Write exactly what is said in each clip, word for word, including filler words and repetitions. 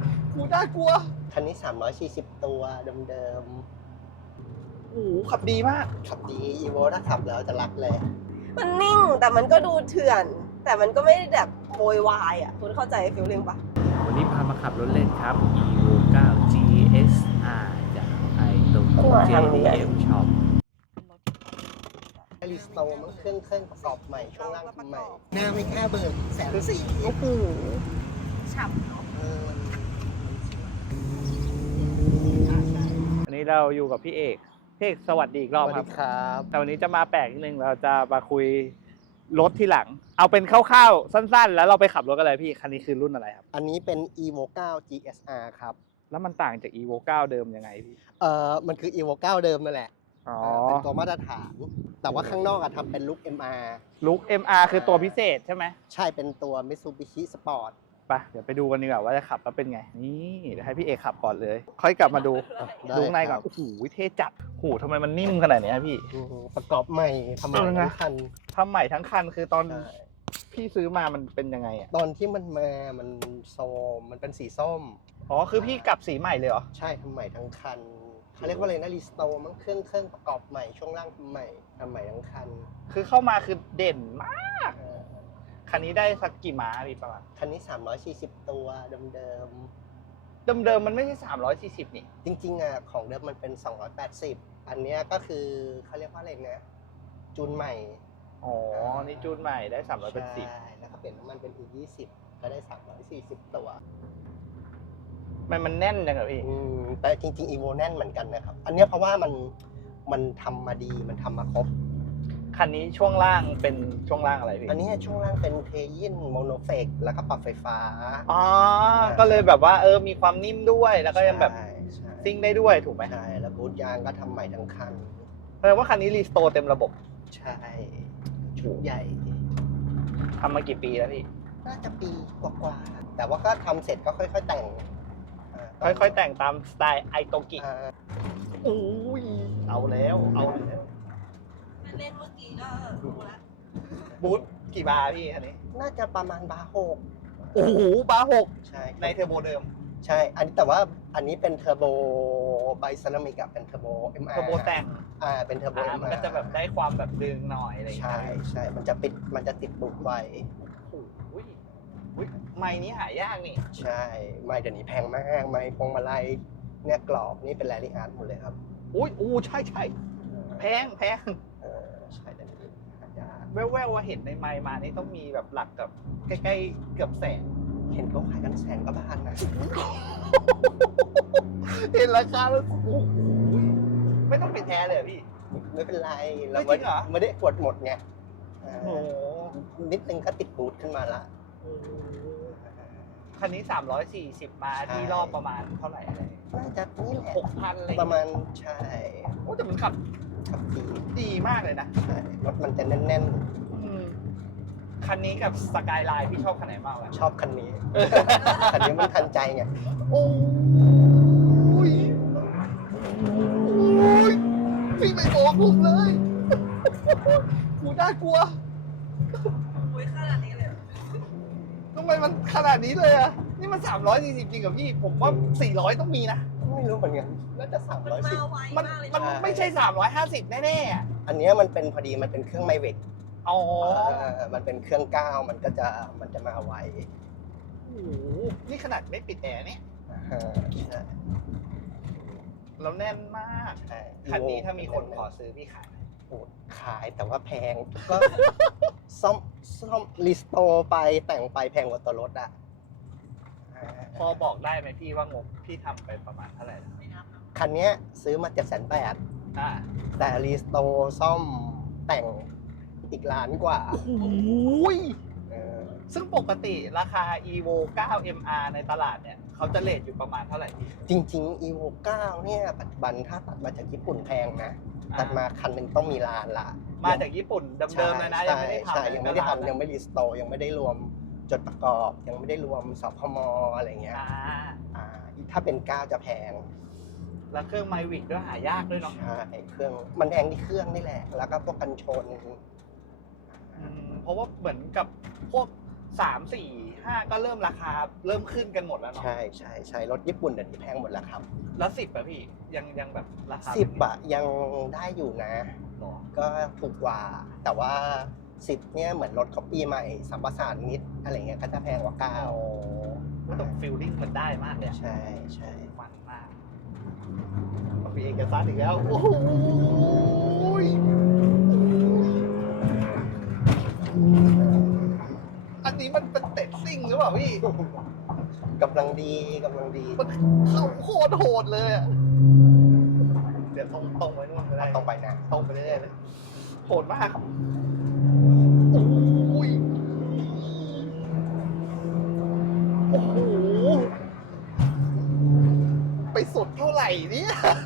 กูน่ากลัวคันนี้สามร้อยสี่สิบตัวเดิมโอ้โหขับดีมากๆขับดี อีโว ถ้าขับแล้วจะรักเลยมันนิ่งแต่มันก็ดูเถื่อน แต่มันก็ไม่ได้แบบโวยวายอ่ะคุณเข้าใจฟีลลิ่งปะวันนี้พามาขับรถเล่นครับ อี โว ไนน์ จี เอส อาร์ จากไอโตโก เจ ดี เอ็ม Shop รีสโตร์มันเครื่องเครื่องประกอบใหม่ช่วงล่างทำใหม่ หน้าไม่แค่เบิร์แสนสี่โอ้โหฉ่ำเนาะเอออันนี้เราอยู่กับพี่เอกพี่เอกสวัสดีอีกรอบสวัสครัดีบครับแต่วันนี้จะมาแปลกนิดนึงเราจะมาคุยรถที่หลัง เอาเป็นคร่าวๆสั้นๆ แล้วเราไปขับรถกันเลยพี่คันนี้คือรุ่นอะไรครับอันนี้เป็น อี โว ไนน์ จี เอส อาร์ ครับแล้วมันต่างจาก อี โว ไนน์ เดิมยังไงพี่เอ่อ มันคือ อี โว ไนน์ เดิมนั่นแหละอ๋อเป็นตัวมาตรฐาน แต่ว่าข้างนอกอะทำเป็นลุค เอ็ม อาร์ลุค เอ็ม อาร์ คือตัวพิเศษใช่ไหมใช่เป็นตัว Mitsubishi Sport ไปเดี๋ยวไปดูกันดีกว่าว่าจะขับแล้วเป็นไง นี่เดี๋ยวให้พี่เอกขับก่อนเลย ค่อยกลับมาดูได้ดูข้างในก่อนครับโอ้โหเท่จัดโอ้โหทำไมมันนิ่มขนาดนี้พี่อือฮึประกอบใหม่ทำใหม่เออนะทั้งคันทำใหม่ทั้งคันคือตอนใช่พี่ซื้อมามันเป็นยังไงอ่ะตอนที่มันมา มันโซมมันเป็นสีส้มอ๋อคือพี่กลับสีใหม่เลยเหรอใช่ทำใหม่ทั้งคันเขาเรียกว่าอะไรนะรีสโตร์มันเครื่องเครื่องประกอบใหม่ช่วงล่างทำใหม่ทำใหม่ทั้งคันคือเข้ามาคือเด่นมากเออคันนี้ได้สักกี่ม้าพี่ประมาณคันนี้สามร้อยสี่สิบตัวเดิมเดิมๆมันไม่ใช่สามร้อยสี่สิบนี่ๆจริงๆอ่ะของเดิมมันเป็นสองร้อยแปดสิบอันเนี้ยก็คือเขาเรียกว่าอะไรนะจูนใหม่อ๋อนี่จูนใหม่ได้สามร้อยเป็นสิบใช่แล้วก็เปลี่ยนน้ำมันเป็นอีกยี่สิบก็ได้สามร้อยสี่สิบตัวมันมันแน่นจังเหรอพี่อืมแต่จริงๆ อี โว แน่นเหมือนกันนะครับ อันเนี้ยเพราะว่ามันมันทำมาดีมันทำมาครบคันนี้ช่วงล่างเป็นช่วงล่างอะไรพี่อันนี้ช่วงล่างเป็นเทยินโมโนเฟกแล้วก็ปรับไฟฟ้าอ๋อก็เลยแบบว่าเออมีความนิ่มด้วยแล้วก็ยังแบบใช่ใช่ซิ่งได้ด้วยถูกไหมใช่แล้วบูทยางก็ทำใหม่ทั้งคันแปลว่าคันนี้รีสโตร์เต็มระบบใช่ชุดใหญ่ทำมากี่ปีแล้วพี่น่าจะปีกว่าๆแต่ว่าก็ทำเสร็จก็ค่อยๆแต่งาค่อยๆแต่งตามสไตล์ไอโตกิอ่าโอ้ยเอาแล้วเอาแล้วเล่นเมื่อกี้ก็รู้ละบูทกี่บาร์พี่คันนี้น่าจะประมาณบาร์หกโอ้โหบาร์หกใช่ในเทอร์โบเดิมใช่ อันนี้แต่ว่าอันนี้เป็นเทอร์โบไบเซรามิกกับเป็นเทอร์โบ เอ็ม อาร์เทอร์โบแต่งอ่าเป็นเทอร์โบอ่าเอ็มมันอาร์ก็จะแบบได้ความแบบดึงหน่อยอะไรอย่างใช่เงี้ยใช่มันจะปิดมันจะติดบุกไวโอ้โหอุ๊ยไม้นี้หายากนี่ใช่ไม่เดี๋ยวนี้แพงมากไม่พวงมาลัยเนี่ยกรอบนี่เป็นแรลลี่อาร์ตหมดเลยครับอุ้ยอู้ใช่ใช่แพงแพงเออใช่เดี๋ยวนี้หายากแว่วๆว่าเห็นในไมล์มานี่ต้องมีแบบหลักกับใกล้ๆเกือบแสนเห็นเขาขายกันแสนกว่าบาทนะเห็นราคาแล้วโอ้โหไม่ต้องเป็นแท้เลยเหรอพี่ไม่เป็นไรเราไม่จริงเหรอไม่ได้กดหมดไงเออโอ้โหนิดนึงก็ติดบูทขึ้นมาละคันนี้สามร้อยสี่สิบมาที่รอบประมาณเท่าไหร่อะไรน่าจะนี่แหละหกพันอะไรประมาณใช่โอ้แต่มันขับขับดีดีมากเลยนะใช่รถมันจะแน่นอืมคันนี้กับสกายไลน์พี่ชอบคันไหนมากกว่าๆ ชอบคันนี้ คันนี้มันทันใจไงโอ้ยโอ้ยพี่ไม่บอกผมเลยกูน่ากลัวอุ้ยขนาดนี้เลยเหรอทำไมมันขนาดนี้เลยอะนี่มันสามร้อยสี่สิบจริงกับพี่ ผมว่าสี่ร้อยต้องมีนะไม่รู้เหมือนกันน่าจะสามมันร้อยสิบมาไวมันมากเลยมันใช่ไหไม่ใช่สามร้อยห้าสิบแน่ๆอะอันเนี้ยมันเป็นพอดีมันเป็นเครื่องไมเวกอ๋อมันเป็นเครื่องเก้ามันก็จะมันจะมาไวโอ้โหนี่ขนาดไม่ปิดแอร์เนี่ยอ่าใช่แล้วแน่นมากใช่คันนี้ถ้ามีคนขอซื้อพี่ขายไหมโอ้ขายแต่ว่าแพงก็ ซ่อมซ่อมรีสโตร์ไปแต่งไปแพงกว่าตัวรถอ่ะอ่าพอบอกได้ไหมพี่ว่างบพี่ทำไปประมาณเท่าไหร่นะไม่นับนะคันเนี้ยซื้อมาเจ็ดแสนแปดอ่าแต่รีสโตร์ซ่อมแต่งอีกล้านกว่าโอ้ยเออซึ่งปกติราคา อี โว ไนน์ เอ็ม อาร์ ในตลาดเนี่ยเขาจะเรทอยู่ประมาณเท่าไหร่พี่จริงๆ อี โว เก้าเนี่ยปัจจุบันถ้าตัดมาจากญี่ปุ่นแพงนะตัดมาคันหนึ่งต้องมีล้านละมาจากญี่ปุ่นเดิมๆเลยนะ ยังไม่ได้ทำใช่ยังไม่ได้ทำยังไม่ไม่รีสโตร์ยังไม่ได้รวมจดประกอบ ยังไม่ได้รวมสพมอะไรเงี้ยอ่าอ่าถ้าเป็นเก้าจะแพงแล้วเครื่องไมวิกด้วยหายากด้วยเนาะใช่เครื่องมันแพงที่เครื่องนี่แหละ แล้วก็พวกกันชนอืมเพราะว่าเหมือนกับพวกสามสี่ห้าก็เริ่มราคาเริ่มขึ้นกันหมดแล้วเนาะใช่ใช่ใช่รถญี่ปุ่นเดี๋ยวนี้แพงหมดแล้วครับแล้วสิบอะพี่ยังยังแบบราคาสิบอะยังได้อยู่นะหรอก็ถูกกว่า แต่ว่าสิบเนี่ยเหมือนรถเขาปีใหม่สัมปทานนิดอะไรเงี้ยก็จะแพงกว่าเก้าโอ้แต่ฟิลลิ่งมันได้มากเลยอะใช่ใช่มันมากมีเอกสารอีกแล้วโอ้โหอันนี้มันเป็นเต็ดซิ่งหรือเปล่าพี่กำลังดีกำลังดีมันเข้าโคตรโหดเลยอะเดี๋ยวตรงตรงไปนู่นก็ได้ต้องไปนะตรงไปเรื่อยๆเลยโหดมากโอ้ยโอ้โหไปสุดเท่าไหร่เนี่ย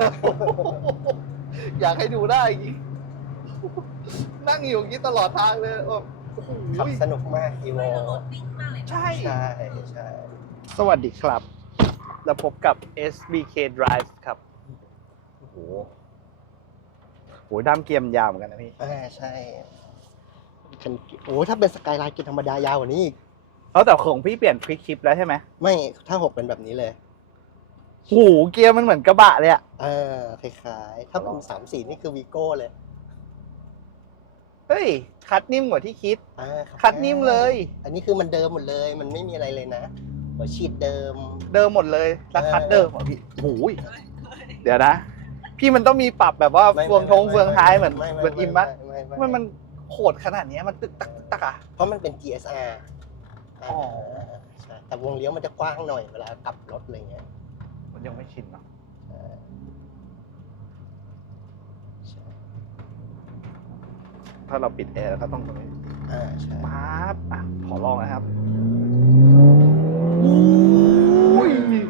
อยากให้ดูได้จริงนั่งอยู่อย่างนี้ตลอดทางเลยแบบโอ้โหขับสนุกมากอีโวใช่ใช่ใช่สวัสดีครับ แล้วพบกับ เอส บี เค Drive ครับโอ้โหโหด้ามเกียมยาวเหมือนกันนะพี่อ่าใช่คันโอ้ถ้าเป็นสกายไลน์กินธรรมดายาวกว่านี้อีกแล้วแต่ของพี่เปลี่ยนควิกชิปแล้วใช่ไหมไม่ถ้าหกเป็นแบบนี้เลยโหเกียร์มันเหมือนกระบะเลยอะเออคล้ายๆถ้าเป็นสามสี่นี่คือวีโก้เลยเฮ้ย คัดนิ่มกว่าที่คิดอ่ารับคัดนิ่มเลยอันนี้คือมันเดิมหมดเลย มันไม่มีอะไรเลยนะหัวฉีดเดิมเดิมหมดเลยแล้วคัดเดิมเหรอพี่โอ้ยเดี๋ยวนะ พี่มันต้องมีปรับแบบว่าไม่เฟืองทงไม่เฟืองท้ายเหมือนไม่เหมือนอิมปะไม่ไม่มันมันโหดขนาดเนี้ยมันตึกตักตึกตักอะเพราะมันเป็น จี เอส อาร์อ๋อใช่แต่วงเลี้ยวมันจะกว้างหน่อยเวลากลับรถอะไรเงี้ยมันยังไม่ชินเนาะใช่ใช่ถ้าเราปิดแอร์ก็ต้องตรงนี้อ่าใช่ปั๊บอ่ะขอลองนะครับอุ้ย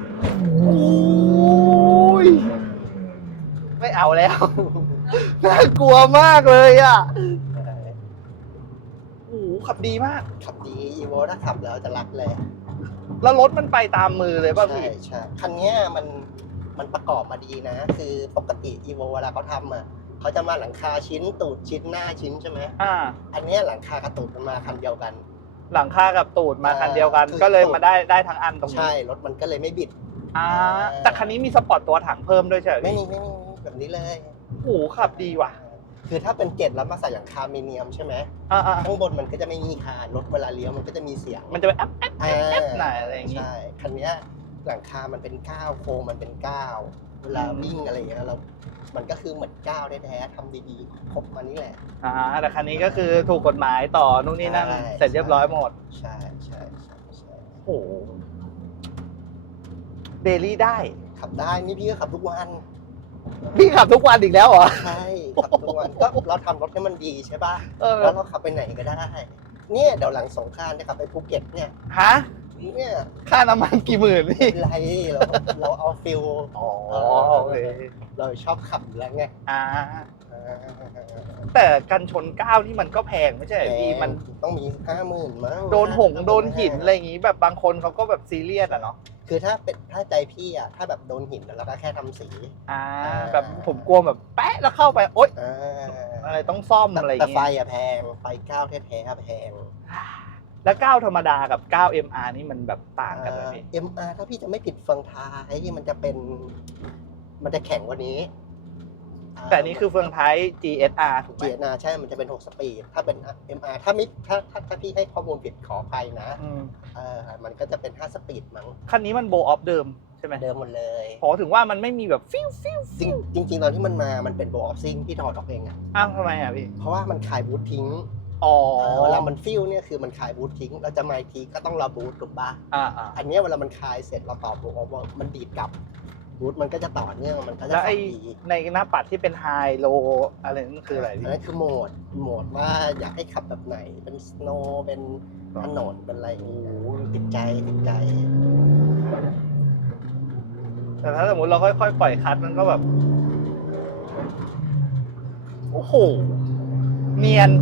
อุ้ยไม่เอาแล้ว น่ากลัวมากเลยอ่ะใช่โอ้โหขับดีมากขับดีอีโวถ้าขับแล้วจะรักเลยแล้วรถมันไปตามมือเลยป่ะใช่พี่ใช่คันเนี้ยมันมันประกอบมาดีนะ คือปกติอีโวเวลาเขาทำอ่ะเขาจะมาหลังคาชิ้นตูดชิ้นหน้าชิ้นใช่ไหมอ่าอันเนี้ยหลังคากับตูดมันมาคันเดียวกันหลังคากับตูดมาคันเดียวกันคือก็เลยมาได้ได้ทั้งอันตรงนี้ใช่รถมันก็เลยไม่บิดอ่าแต่คันนี้มีสปอร์ตตัวถังเพิ่มด้วยใช่ไหมไม่พี่มีไม่มีแบบนี้เลยโอ้โหขับดีว่ะคือถ้าเป็นเกล็ดแล้วมาใส่หลังคามีเนียมใช่ไหมอ่าอ่าข้างบนมันก็จะไม่มีคานรถเวลาเลี้ยวมันก็จะมีเสียงมันจะไปแอปแอปอ่าแอปหน่อยอะไรอย่างงี้ใช่คันเนี้ยหลังคามันเป็นก้าวโครงมันเป็นก้าวเวลาอืมวิ่งอะไรอย่างเงี้ยเรามันก็คือเหมือนก้าวแท้ๆทำดีๆครบมานี่แหละอ่าแต่คันนี้ก็คือถูกกฎหมายต่อนู่นนี่นั่นใช่เสร็จเรียบร้อยหมดใช่ใช่ใช่ใช่โอ้โหเดลี่ได้ขับได้นี่พี่ก็ขับทุกวันพี่ขับทุกวันอีกแล้วเหรอใช่ขับทุกวันก็เราทำรถให้มันดีใช่ป่ะเออแล้วเราขับไปไหนก็ได้ เนี่ยเดี๋ยวหลังสงกรานต์จะขับไปภูเก็ตเนี่ยฮะเนี่ยค่าน้ำมันกี่หมื่นไม่พี่เป็นไรเราเราเอาฟิลอ๋อโอเคเราชอบขับอยู่แล้วไงอ่าอ่าแต่กันชนก้าวนี่มันก็แพงไม่ใช่เหรอพี่มันต้องมีห้าหมื่นมั้งโดนหงโดนหินอะไรอย่างงี้แบบบางคนเขาก็แบบซีเรียสอะเนาะคือถ้าเป็นถ้าใจพี่อ่ะถ้าแบบโดนหินแล้วก็แค่ทำสีอ่าแบบผมกลัวแบบแปะแล้วเข้าไปโอ๊ยอ่าอะไรต้องซ่อมแต่อะไรอย่าแต่งไฟงี้อ่ะแพงไฟก้าวแท้ๆแพงแล้วก้าวธรรมดากับก้าว เอ็ม อาร์ นี่มันแบบต่างกันไหมพี่เอ็มอาร์ถ้าพี่จะไม่ผิดเฟืองท้ายที่มันจะเป็น มันจะแข็งกว่านี้าแต่อันนี้คือเฟืองท้าย จี เอส อาร์ ถูกไหมจี เอส อาร์ ใช่ มันจะเป็นหกสปีด ถ้าเป็น เอ็ม อาร์ ถ้าไม่ถ้าถ้าถ้าพี่ให้ข้อมูลผิดขออภัยนะอืมเออมันก็จะเป็นห้าสปีดมั้งคันนี้มันโบออฟเดิมใช่ไหมเดิมหมดเลยขอถึงว่ามันไม่มีแบบฟิวฟิวจริงจริง ๆ ตอนที่มันมา มันเป็นโบออฟซิงพี่ถอดออกเองอะอ้าวทำไมอ่ะพี่เพราะว่ามันคลายบูททิ้งอ๋อเออเวลามันฟิวเนี่ยคือมันคลายบูททิ้ง เราจะมาอีกทีก็ต้องรอบูทถูกปะอ่าอ่าอันเนี้ยเวลามันคลายเสร็จเราต่อบูทว่ามันดีดกลับบูทมันก็จะต่อเนื่องมันก็จะแล้วไอ้ขับดีในหน้าปัดที่เป็นไฮโลอะไรนั่นคืออะไรอันพี่นั้นคือโหมดโหมดว่าอยากให้ขับแบบไหนเป็นสโนว์เป็นถนนเป็นอะไรอย่างเงี้ยติดใจติดใจแต่ถ้าสมมติเราค่อยๆปล่อยคลัตช์มันก็แบบ โอ้โห เนียน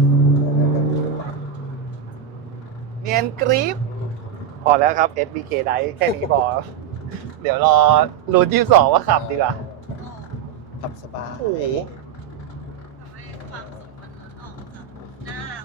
เนียนกรีฟพอแล้วครับ เอส บี เค ได้แค่นี้พอ เดี๋ยวรอรุ่นที่สองว่าขับดีกว่าขับสบายโอ้โหทำให้ความสุขมันลดออกจากหน้า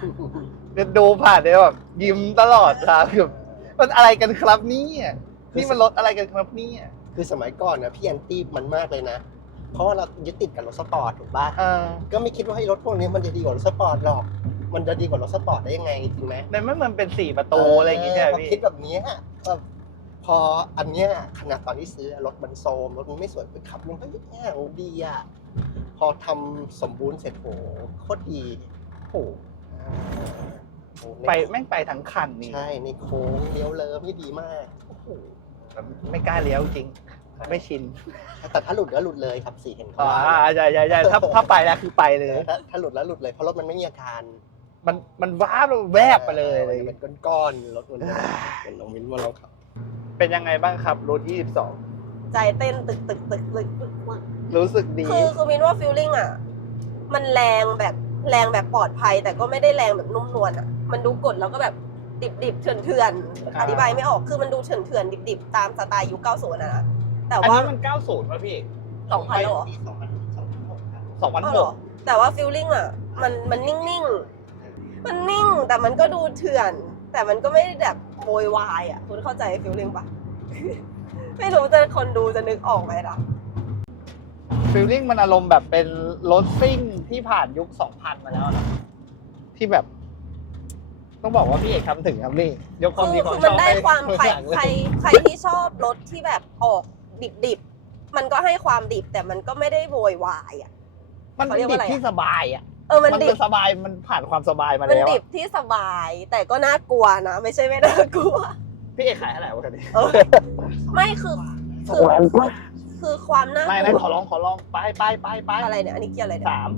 คือดูผ่านเนี่ยแบบยิ้มตลอดครับแบบมันอะไรกันครับเนี่ยนี่มันรถอะไรกันครับเนี่ยคือสมัยก่อนนะพี่แอนตี้มันมากเลยนะ เพราะว่าเรายึดติดกับรถสปอร์ตถูกป่ะเออก็ไม่คิดว่าให้รถพวกนี้มันจะดีกว่ารถสปอร์ตหรอก มันจะดีกว่ารถสปอร์ตได้ยังไงจริงไหมในเมื่อมันเป็นสี่ประตูอะไรอย่างเงี้ยใช่ไหมพอพี่คิดแบบนี้ฮะแบบพออันเนี้ยขนาดตอนที่ซื้อรถมันโซมรถมันไม่สวยไปขับมันก็แย่ดีอ่ะพอทำสมบูรณ์เสร็จโหโคตรดีโอ้โหอ่าโอ้ในไปแม่งไปทั้งคันนี่ใช่ในโค้งเลี้ยวเลิฟนี่ดีมากโอ้โหแบบไม่กล้าเลี้ยวจริง ไม่ชินแต่ถ้าหลุดแล้วหลุดเลยครับสี่เห็นเขาอ๋อว่าใช่ใช่ใช่ถ้าถ้าไปแล้วคือไปเลยถ้าถ้าหลุดแล้วหลุดเลยเพราะรถมันไม่มีอาการมันมันว้าบแวบไปเลยมันจะเป็นก้อนๆรถมันจะเป็นน้องมิ้นว่าเราขับเป็นยังไงบ้างครับรถยี่สิบสองใจเต้นตึกตึกตึกตึกตึกตึกรู้สึกดีคือคือมินว่าฟิลลิ่งอ่ะ มันแรงแบบแรงแบบปลอดภัย แต่ก็ไม่ได้แรงแบบนุ่มนวลอ่ะ มันดูกดแล้วก็แบบดิบดิบเถื่อนเถื่อนๆอธิบายไม่ออกคือมันดูเถื่อนเถื่อนดิบดิบตามสไตล์ยุคเก้าสิบอะนะแต่อันว่านี้มันเก้าสิบป่ะพี่สองพันแล้วเหรอปีสองพันสองพันหกครับสองพันอ้าวหเหรอก แต่ว่าฟิลลิ่งอ่ะ มันมันนิ่งๆ มันนิ่งแต่มันก็ดูเถื่อน แต่มันก็ไม่ได้แบบโวยวายอ่ะคุณเข้าใจฟิลลิ่งปะ ไม่รู้จะคนดูจะนึกออกไหมล่ะฟีลลิ่งมันอารมณ์แบบเป็นรถซิ่งที่ผ่านยุคสองพันมาแล้วนะที่แบบ ต้องบอกว่าพี่เอกทำถึงครับนี่ยกความดีคือความคือชมันอบได้ให้ความใครข้างหลังเลยใครใครที่ชอบรถที่แบบออกดิบดิบๆมันก็ให้ความดิบแต่มันก็ไม่ได้โวยวายอ่ะมันเขาเป็นเรียกดิว่าบอะไรอะที่สบายอ่ะเออมันมันดิเป็บนสบายมันผ่านความสบายมามันแล้วดิอะบที่สบาย แต่ก็น่ากลัวนะ ไม่ใช่ไม่น่ากลัวพี่เอกขายอะไรวะกันนี้เออ ไม่คือคือคือความน่าไม่กไม่ลัวขอร้องขอร้องไปไปไปไปอะไรเนี่ยอันนี้เกี่ยวอะไรเนี่ยสาม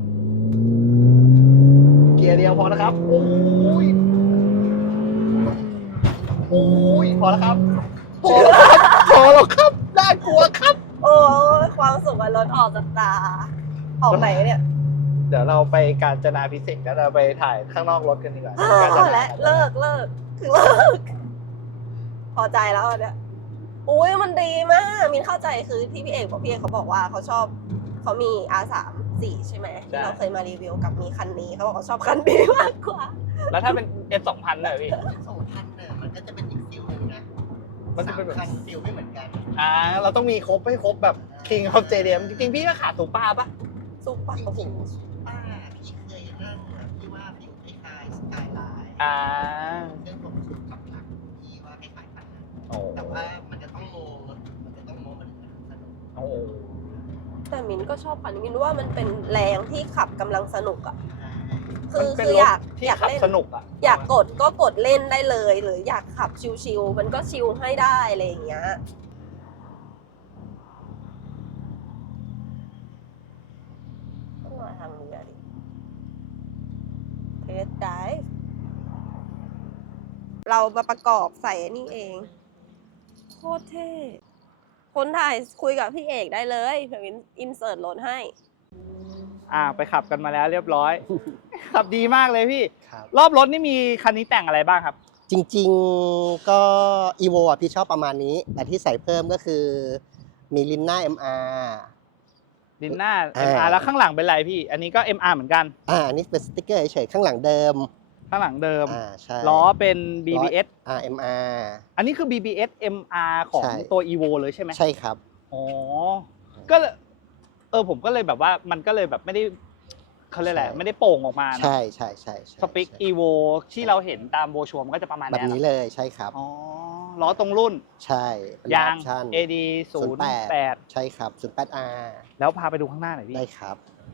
เกียร์เดียวพอนะครับโอ้ยโอ้ยพอแล้วครับพอแล้วครับพอแล้วครับน่ากลัวครับโอ้ยความสุขกับรถออกจากตาออกไหนเนี่ยเดี๋ยวเราไปกาญจนาพิเศษกแล้วเราไปถ่ายข้างนอกรถกันดีกว่าพกาญจอนาแล้วเลิกเลิกคือเลิกพอใจแล้วอันเนี่ยอุ้ยมันดีมากมินเข้าใจคือที่พี่เอกบอกพี่เอกเขาบอกว่าเขาชอบเขามี อาร์ สาม สี่ ใช่ไหมที่เราเคยมารีวิวกับมีคันนี้เขาบอกเขาชอบคันนี้มากกว่าแล้วถ้าเป็น เอส สองพันเนี่ยพี่สองพันเนี่ยมันก็จะเป็นอีกฟิลหนึ่งนะมันจะเป็นแบบสามคันฟิลไม่เหมือนกันอ่าเราต้องมีครบให้ครบแบบ King of เจ ดี เอ็ม จริงๆพี่ก็ขาดสูป้าปะซุปเปอร์จโอ้โหริงๆป้าพี่เคยนั่งอะพี่ว่าฟิลคล้ายๆสกายไลน์อ่าเครื่องผมสุดกับหลังพี่ว่าคล้ายๆกันนะโอ้แต่ว่ามันจะต้องโมมันจะต้องโมมันถึงจะสนุกโอ้แต่มินก็ชอบคันนี้มินว่ามันเป็นแรงที่ขับกำลังสนุกอ่ะ คืมันอเป็นคือรอถยากที่อยากขับเล่นสนุกอ่ะอยากกดก็กดเล่นได้เลย หรืออยากขับชิวๆมันก็ชิวให้ได้อะไรอย่างเงี้ยต้องมาทางเรือดิเทสไดฟ์เรามาประกอบใส่อันนี่เอง โคตรเท่ คนถ่ายคุยกับพี่เอกได้เลยเดี๋ยวมินอินเสิร์ตรถให้อ่าไปขับกันมาแล้วเรียบร้อย ขับดีมากเลยพี่ครับรอบรถนี่มีคันนี้แต่งอะไรบ้างครับจริงๆก็อีโวอ่ะพี่ชอบประมาณนี้ แต่ที่ใส่เพิ่มก็คือมีลินน่า เอ็ม อาร์ดินหน้าอ่าเอ็ม อาร์ แล้วข้างหลังเป็นไรพี่ อันนี้ก็ เอ็ม อาร์ เหมือนกันอ่าอันนี้เป็นสติกเกอร์เฉยๆข้างหลังเดิมข้างหลังเดิมอ่าใช่ล้อเป็น บี บี เอสอ่า เอ็ม อาร์อันนี้คือ บี บี เอส เอ็ม อาร์ ของใช่ตัว Evo เลยใช่ไหมใช่ครับอ๋อ ก็เลยเออผมก็เลยแบบว่ามันก็เลยแบบไม่ได้เขาเรียกอะไรใช่ไม่ได้โป่งออกมานะใช่ใช่ใช่ใช่สปิกใช่อีโวที่เราเห็นตามโบชัวร์มันก็จะประมาณแบบเนี้ยนี้นะเลยใช่ครับอ๋อ ล้อตรงรุ่นใช่เป็นยางออปชั่นเอ ดี ศูนย์แปดใช่ครับ ศูนย์ แปด อาร์แล้วพาไปดูข้างหน้าหน่อยพี่ได้ครับ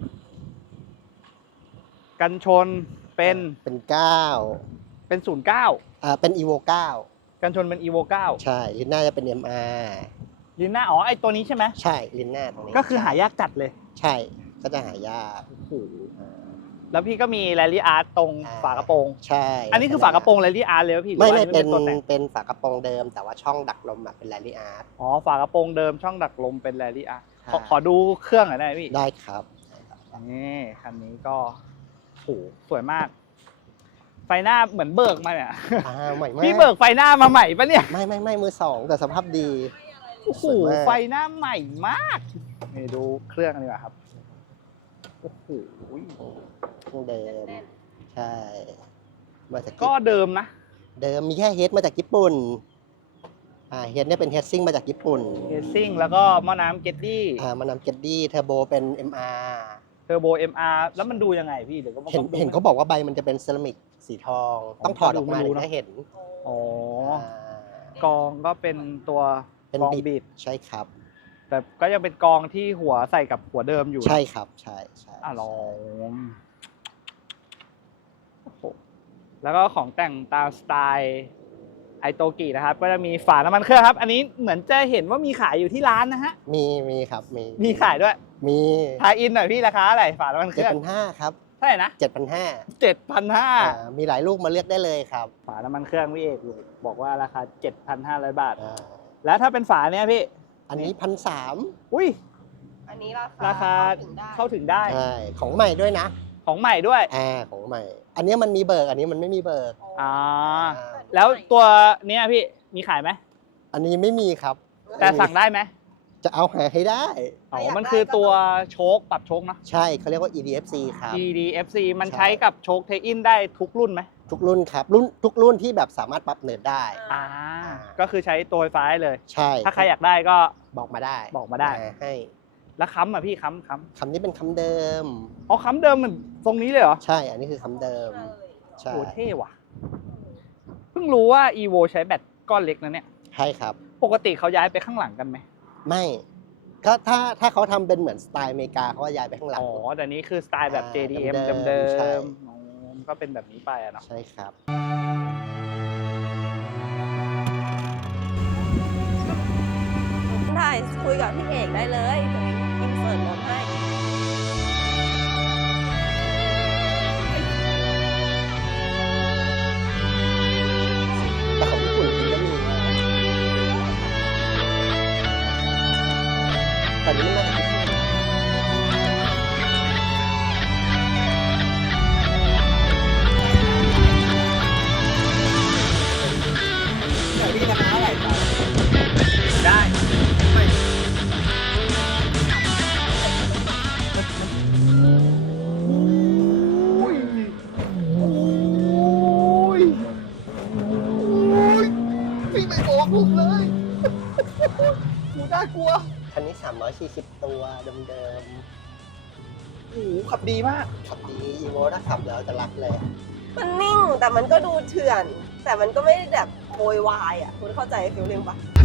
กันชนเป็นเป็นเก้าเป็นศูนย์เก้าอ่าเป็น อีโว เก้ากันชนเป็น อีโว เก้าใช่ลินน่าจะเป็น เอ็ม อาร์ลินหน้าอ๋อไอตัวนี้ใช่ไหมใช่ลินน่าตรงนี้ก็คือหายากจัดเลยใช่ก็จะหายากโอ้โหแล้วพี่ก็มีแรลลี่อาร์ตตรงอ่าฝากระโปรงใช่อันนี้คือฝากระโปรงแรลลี่อาร์ตเลยป่ะพี่หรือไม่ว่าไม่อัเป็นตัวแต่งเป็นฝากระโปรงเดิม แต่ว่าช่องดักลมอะเป็นแรลลี่อาร์ตอ๋อฝากระโปรงเดิมช่องดักลมเป็นแรลลี่อาร์ตใช่ขอขอดูเครื่องหน่อยได้ไหมพี่ได้ครับนี่คันนี้ก็โหสวยมาก ไฟหน้าเหมือนเบิกมาเนี่ยอ่าใหม่มากพี่เบิกไฟหน้ามาใหม่ปะเนี่ยไม่ไม่ไม่มือสองแต่สภาพดีโอ้โหสวยมากไฟหน้าใหม่มากนี่ดูเครื่องดีกว่าครับโอ้โหเครื่องเดิมใช่มาจากก็เดิมนะเดิมมีแค่เฮดมาจากญี่ปุ่นอ่าเฮดเนี่ยเป็นเฮดซิ่งมาจากญี่ปุ่นเฮดซิ่งแล้วก็หม้อน้ำเกตตี้อ่ามานำเกดดี้เทอร์โบเป็น เอ็ม อาร์เทอร์โบ เอ็ม อาร์ แล้วมันดูยังไงพี่เดี๋ยวก็เห็นเห็นเขาบอกว่าใบมันจะเป็นเซรามิกสีทอง ต้องถอดออกมาดูถึไม่งรู้จะเห็นอ๋ออ่ากองก็เป็นตัวเป็นกองบิดบิดใช่ครับแต่ก็ยังเป็นกองที่หัวใส่กับหัวเดิมอยู่ใช่ครับใช่ใช่อ่ะลองโอ้โหแล้วก็ของแต่งตามสไตล์ไอโตกินะครับ ก็จะมีฝาน้ำมันเครื่องครับ อันนี้เหมือนจะเห็นว่ามีขายอยู่ที่ร้านนะฮะมีมีครับมีมีขายด้วยมีทายอินหน่อยพี่ราคาอะไรฝาน้ำมันเคเจ็ดรื่องพันห้าครับเท่าไหร่นะเจ็ดพันห้าเจ็ดพันห้ามีหลายลูกมาเลือกได้เลยครับฝาน้ำมันเครื่องพี่เอกบอกว่าราคา เจ็ดพันห้าร้อย บาทอ่าแล้วถ้าเป็นฝาเนี้ยพี่อันนี้พันสามอุ้ยอันนี้ราคาราคาถึงได้เข้าถึงได้ใช่ของใหม่ด้วยนะของใหม่ด้วยอ่าของใหม่ อันนี้มันมีเบิกอันนี้มันไม่มีเบิกอ่าอ่าแล้วตัวเนี้ยพี่มีขายไหมอันนี้ไม่มีครับแต่สั่งได้ไหมจะเอาหาให้ได้อ๋อมันคือตัวโชคปรับโชคเนอะใช่เขาเรียกว่า อี ดี เอฟ ซี ครับอี ดี เอฟ ซี มันใช่ใช้กับโชคเทอินได้ทุกรุ่นไหมทุกรุ่นครับ รุ่นทุกรุ่นที่แบบสามารถปรับเนิร์ดได้อ่า ก็คือใช้ตัวไฟฟ้าได้เลยใช่ถ้าใครอยากได้ก็บอกมาได้บอกมาได้ให้แล้วค้ำอ่ะพี่ค้ำค้คำนี้เป็นคำเดิมำอ๋อค้ำเดิมเหมือนทรงนี้เลยเหรอใช่ อันนี้คือคำเดิม ใช่โหเท่ว่ะ เพิ่งรู้ว่า อี โว ใช้แบตก้อนเล็กนะเนี่ยใช่ครับปกติเขาย้ายไปข้างหลังกันไหมไม่ก็ถ้าถ้าเขาทำเป็นเหมือนสไตล์อเมริกาเขาก็ย้ายไปข้างหลังอ๋อ แต่นี้คือสไตล์แบบอ่าเจ ดี เอ็มเดิมๆเดิใช่มๆอ๋อมันก็เป็นแบบนี้ไปอะเนาะใช่ครับได้คุยกับพี่เอกได้เลยเดี๋ยวอินเสิร์ตรถให้แต่ของญี่ปุ่นจริงก็มีตอนนี้มันน่าจะญี่ปุ่นพี่ราคาเท่าไหร่ครับได้พี่ไม่บอกผมเลยกูน่ากลัวคันนี้สามร้อยสี่สิบตัวเดิมโอ้โหขับดีมากๆขับดีอีโวถ้าขับแล้วจะรักเลยมันนิ่งแต่มันก็ดูเถื่อน แต่มันก็ไม่ได้แบบโวยวายอ่ะคุณเข้าใจฟิลลิ่งปะ